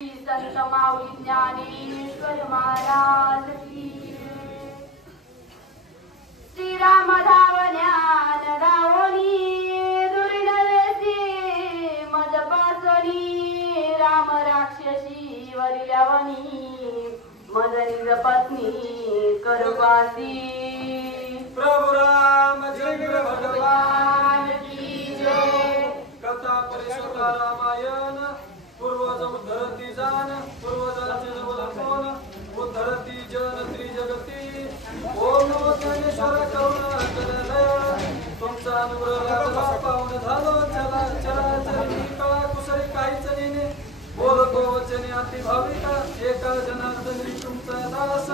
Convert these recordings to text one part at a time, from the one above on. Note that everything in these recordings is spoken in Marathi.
संत माऊली ज्ञानेश्वर महाराज की श्रीराम धावण्यान गावोनी दुर्नवेसी मजपासनी राम राक्षसी वरिल्यावनी मदनिज पत्नी करुपासी प्रभु रामचंद्र भगवान की जय। कथा परिषदा रामायण पूर्वज उद्धरती जान पूर्वजांचे जवळ कोण उद्धरती जन त्रिजगती ओम नमो ज्ञानेश्वर करुणाकरलय तुमचा अनुग्रह पावन झालो चला चराचरी कळा कुसरी काहीच नेने बोलतो वचने अति भाविका एका जनार्दनी तुमचा दास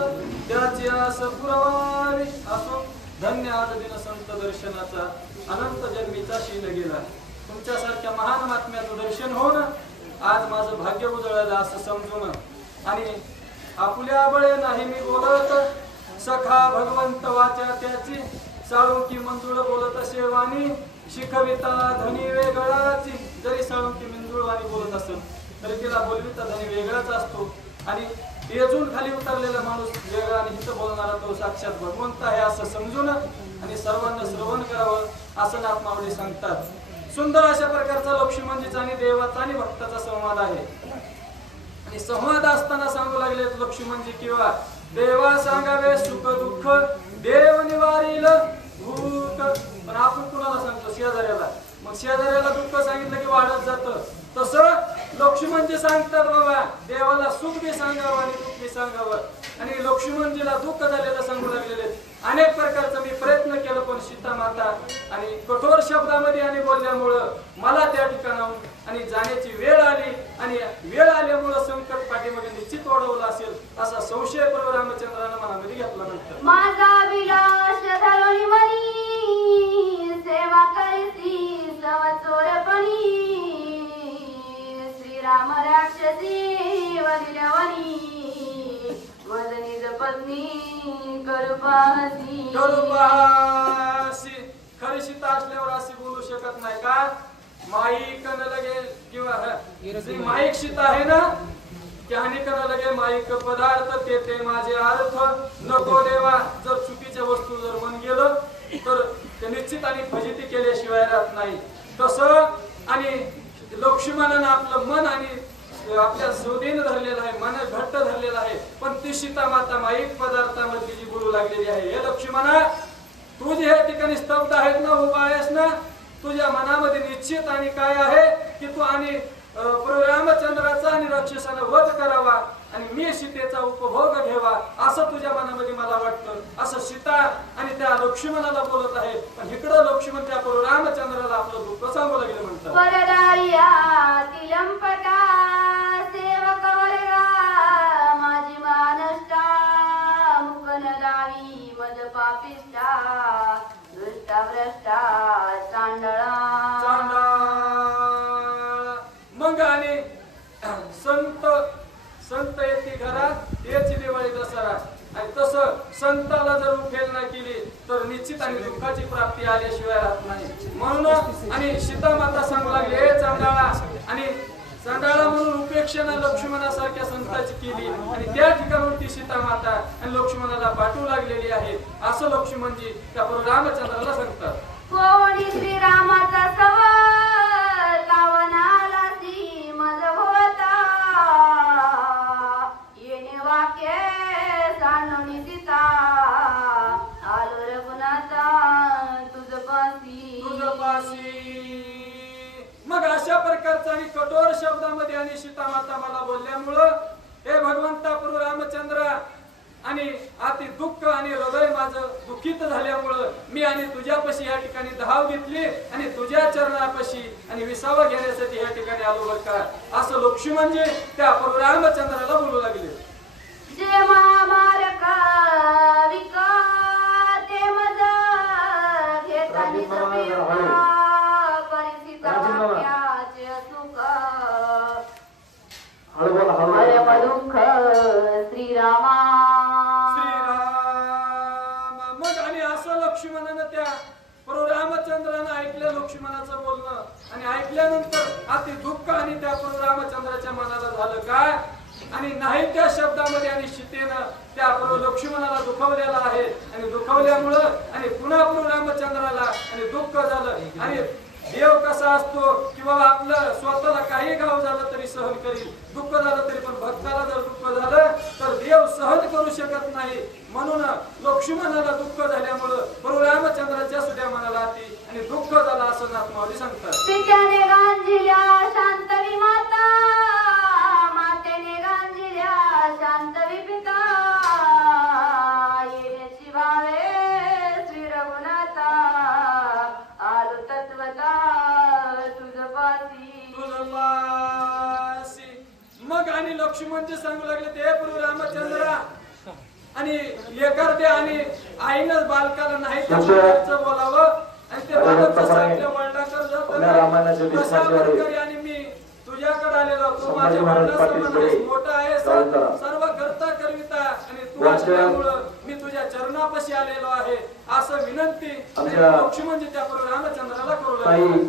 त्याची आस पुरवावी असो धन्य आज दिन संत दर्शनाचा अनंत जन्मीचा शील गेला तुमच्यासारख्या महान महात्म्याचं दर्शन होऊन आज माझं भाग्य उजळलं असं समजून आणि आपुल्या बळे नाही मी बोलत सखा भगवंत वाचा त्याची साळुंकी मंजुळ बोलत असे वाणी शिकविता धनी वेगळाची जरी साळुंकी मंजुळ वाणी बोलत असेल तरी तिला बोलविता धनी वेगळाच असतो आणि येजून खाली उतरलेला माणूस वेगळा आणि हित बोलणारा तो साक्षात भगवंत आहे असं समजून आणि सर्वांना श्रवण करावं असं नाथ माऊली सांगतात। सुंदर अशा प्रकारचा लक्ष्मणजीचा आणि देवाचा आणि भक्ताचा संवाद आहे आणि संवाद असताना सांगू लागले लक्ष्मणजी किंवा देवा सांगावे सुख दुःख देव निवारील भूक पण आपण कुणाला सांगतो शेजाऱ्याला मग शेजाऱ्याला दुःख सांगितलं की वाढत जातं तसं लक्ष्मणजी सांगतात बाबा देवाला सुख बी सांगावं आणि दुःख बी सांगावं आणि लक्ष्मणजीला दुःख झालेलं सांगू लागलेले अनेक प्रकारचा मी प्रयत्न केला पण सीता माता आणि कठोर शब्दामध्ये आणि बोलल्यामुळं मला त्या ठिकाणाहून आणि जाण्याची वेळ आली आणि वेळ आल्यामुळं संकट पाठीमध्ये निश्चित ओढवलं असेल असा संशय प्रभू रामचंद्रानं मनामध्ये घेतला नंतर माझा विलास धरुणी मनी सेवा करीती सवचोरपणी श्रीराम राक्षसी वरिल्यावनी मदनिज पत्नी करुपासी खरी सीता असल्यावर अशी बोलू शकत नाही का माईक न लगे किंवा माईक सीता आहे ना त्याने करा लगे माईक पदार्थ ते माझे अर्थ नको देवा जर चुकीच्या वस्तू जर मन गेलं तर ते निश्चित आणि फजिती केल्याशिवाय राहत नाही तसं आणि लक्ष्मणानं आपलं मन आणि आपल्या सुदीन धरलेलं आहे मन घट्ट धरलेलं आहे पण ती सीता माता माईक पदार्थामध्ये जी बोलू लागलेली आहे हे लक्ष्मणा तू जे या ठिकाणी स्तब्ध आहेत ना उभा आहेस ना तुझ्या मनामध्ये निश्चित आणि काय आहे की तू आणि प्रभू रामचंद्राचा आणि राक्षसाला वध करावा आणि मी सीतेचा उपभोग घ्यावा असं तुझ्या मनामध्ये मला वाटतं असं सीता आणि त्या लक्ष्मणाला बोलत आहे पण इकडं लक्ष्मण त्या प्रभू रामचंद्राला आपलं दुःख सांगू लागले म्हणतात परदारिया तिलंपटा सेवक वर्गा माझी मानष्टा मुकन लावी मज पापिष्टा दुष्टा भ्रष्टा चांडळा मग आणि संत येते घरात याची दिवाळी दसरा आणि तसं संताला जर उठेल नाही केली तर निश्चित आणि दुःखाची प्राप्ती आल्याशिवाय राहत नाही म्हणून आणि सीता माता सांगू लागली हे चांडाळा आणि चांडाळा म्हणून उपेक्षेनं लक्ष्मणासारख्या संताची केली आणि त्या ठिकाणून ती सीता माता आणि लक्ष्मणाला पाठवू लागलेली आहे असं लक्ष्मणजी त्या प्रभू रामचंद्राला सांगतात कोणी श्रीरामाचा सवार लावणाला ती मज होता येणे वाक्य सांडणी सीता आलो रघुनाथा तुझ पासी मग अशा प्रकारचा आणि कठोर शब्दामध्ये आणि सीता माता मला बोलल्यामुळं हे भगवंता प्रभू रामचंद्र आणि अति दुःख आणि हृदय माझं दुःखित झाल्यामुळं मी आणि तुझ्यापाशी या ठिकाणी धाव घेतली आणि तुझ्या चरणापाशी आणि विसावा घेण्यासाठी या ठिकाणी आलो बर का असं लक्ष्मणजी त्या प्रभू रामचंद्राला बोलू लागले जे महामारका विका ते मज घेतानी सपेवा परिस्थिता वाक्याचे सुख हरे दुःख श्रीरामा मग आणि असं लक्ष्मणानं त्या प्रभू रामचंद्रानं ऐकलं लक्ष्मणाचं बोलणं आणि ऐकल्यानंतर अति दुःख आणि त्या प्रभू रामचंद्राच्या मनाला झालं काय आणि नाही त्या शब्दामध्ये आणि सीतेनं त्या प्रभू लक्ष्मणाला दुखवलेला आहे आणि दुखवल्यामुळं आणि पुन्हा प्रभू रामचंद्राला आणि दुःख झालं आणि देव कसा असतो किंवा आपलं स्वतःला काही घाव झालं तरी सहन करील दुःख झालं तरी पण भक्ताला जर दुःख झालं तर देव सहन करू शकत नाही म्हणून लक्ष्मणाला दुःख झाल्यामुळं प्रभू रामचंद्राच्या सुद्धा मनाला अति आणि दुःख झालं असं नाथमावली सांगतात पित्याने गांजिल्या शांतवी माता मातेने गांजिल्या शांतवी पिता येण्याची भावे श्री रघुनाथा आलो तत्वता तुझपासी मग आणि लक्ष्मणचे सांगू लागले ते प्रभू रामचंद्रा आणि लेकरते आणि आईनं बालकाला नाही त्या बोलावं आणि ते बालक कसं आपल्या वडिलांकडे जातं तशा प्रकारे आणि मी तुझ्याकडे आलेलो तू माझ्या वडिलांसमान मोठा आहे सर्व करता करविता आणि तू असल्यामुळं मी तुझ्या चरणापाशी आलेलो आहे असं विनंती लक्ष्मणजी त्या प्रभू रामचंद्राला करू लागले.